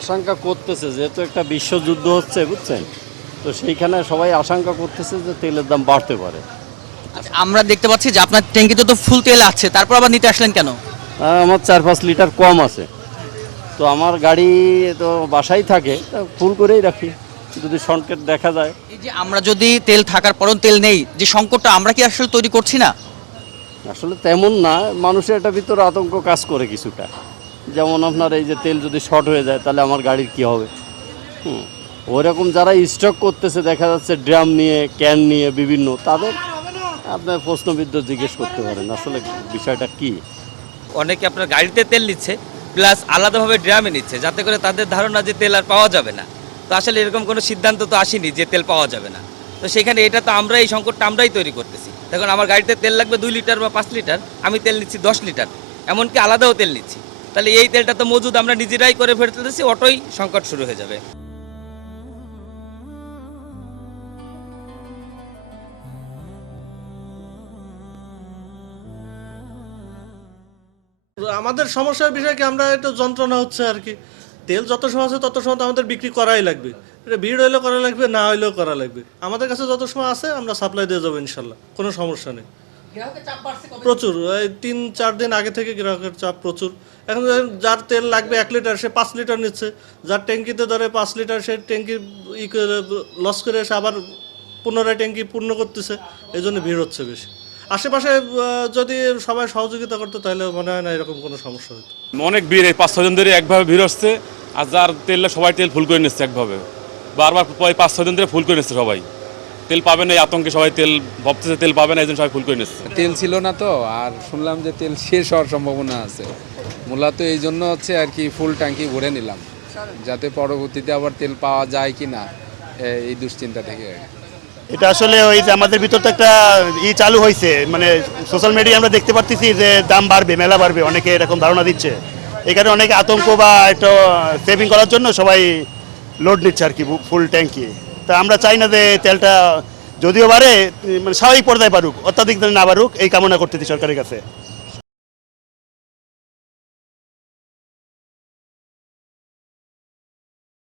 আশঙ্কা করতেছে, যেহেতু একটা বিশ্বযুদ্ধ হচ্ছে বুঝছেন, তো সেইখানে সবাই আশঙ্কা করতেছে যে তেলের দাম বাড়তে পারে। আচ্ছা, আমরা দেখতে পাচ্ছি যে আপনার ট্যাঙ্কিতে তো ফুল তেল আছে, তারপর আবার নিতে আসলেন কেন? আমার 4-5 লিটার কম আছে, তো আমার গাড়ি তো বাসায় থাকে, তা ফুল করেই রাখি যদি সংকট দেখা যায়। এই যে আমরা যদি তেল থাকার পরও তেল নেই, যে সংকটটা আমরা কি আসলে তৈরি করছি না? আসলে তেমন না, মানুষের একটা ভিতরে আতঙ্ক কাজ করে কিছুটা। যেমন আপনার এই যে তেল যদি শর্ট হয়ে যায় তাহলে আমার গাড়ির কি হবে। ওইরকম যারা স্টক করতেছে দেখা যাচ্ছে ড্রাম নিয়ে, ক্যান নিয়ে বিভিন্ন, তাদের আপনার প্রশ্নবিদ্ধ জিজ্ঞেস করতে পারেন আসলে বিষয়টা কি। অনেকে আপনার গাড়িতে তেল নিচ্ছে, প্লাস আলাদাভাবে ড্রামে নিচ্ছে, যাতে করে তাদের ধারণা যে তেল আর পাওয়া যাবে না। তো আসলে এরকম কোনো সিদ্ধান্ত তো আসেনি যে তেল পাওয়া যাবে না। তো সেখানে এটা তো আমরা এই সংকটটা আমরাই তৈরি করতেছি। দেখুন, আমার গাড়িতে তেল লাগবে 2 লিটার বা 5 লিটার, আমি তেল নিচ্ছি 10 লিটার, এমনকি আলাদাও তেল নিচ্ছি। তাহলে এই তেলটা তো মজুদ আমরা নিজেরাই করে ফেলতেছি, অটোই সংকট শুরু হয়ে যাবে। আমাদের সমস্যার বিষয় কি, আমরা একটু যন্ত্রণা হচ্ছে আর কি। তেল যত সময় আছে তত সময় তো আমাদের বিক্রি করাই লাগবে। এটা ভিড় হইলেও করা লাগবে, না হইলেও করা লাগবে। আমাদের কাছে যত সময় আছে আমরা সাপ্লাই দিয়ে যাবো ইনশাল্লাহ, কোনো সমস্যা নেই। প্রচুর, এই 3-4 দিন আগে থেকে গ্রাহকের চাপ প্রচুর। এখন যার তেল লাগবে 1 লিটার, সে 5 লিটার নিচ্ছে। যার ট্যাঙ্কিতে ধরে 5 লিটার, সে ট্যাঙ্কি লস করে এসে আবার পুনরায় ট্যাঙ্কি পূর্ণ করতেছে। এই জন্য ভিড় হচ্ছে বেশি। আশেপাশে যদি সবাই সহযোগিতা করতো তাহলে মনে হয় না এরকম কোনো সমস্যা হতো। অনেক ভিড়, এই 5-6 জন ধরে একভাবে ভিড় হচ্ছে। আর যার তেল সবাই তেল ফুল করে নিচ্ছে একভাবে, বারবার 5-6 দিন ধরে ফুল করে নিচ্ছে সবাই। তেল পাবে না এই আতঙ্কে সবাই তেল ভাবতেছে তেল পাবে না, এই জন্য সবাই ফুল করে নিচ্ছে। তেল ছিল না তো, আর শুনলাম যে তেল শেষ হওয়ার সম্ভাবনা আছে। মূলত এই জন্য হচ্ছে আর কি ফুল ট্যাঙ্কি ভরে নিলাম, যাতে পরবর্তীতে আবার তেল পাওয়া যায় কি না এই দুশ্চিন্তা থেকে। এটা আসলে ওই যে আমাদের ভিতর তো একটা চালু হয়েছে, মানে সোশ্যাল মিডিয়ায় আমরা দেখতে পাচ্ছি যে দাম বাড়বে, মেলা বাড়বে, অনেকে এরকম ধারণা দিচ্ছে। এখানে অনেকে আতঙ্ক বা একটা সেভিং করার জন্য সবাই লোড নিচ্ছে আর কি ফুল ট্যাঙ্কি। তা আমরা চাই না যে তেলটা যদিও বাড়ে, মানে স্বাভাবিক পর্যায়ে বাড়ুক, অত্যাধিক না বাড়ুক, এই কামনা করতেছি সরকারের কাছে।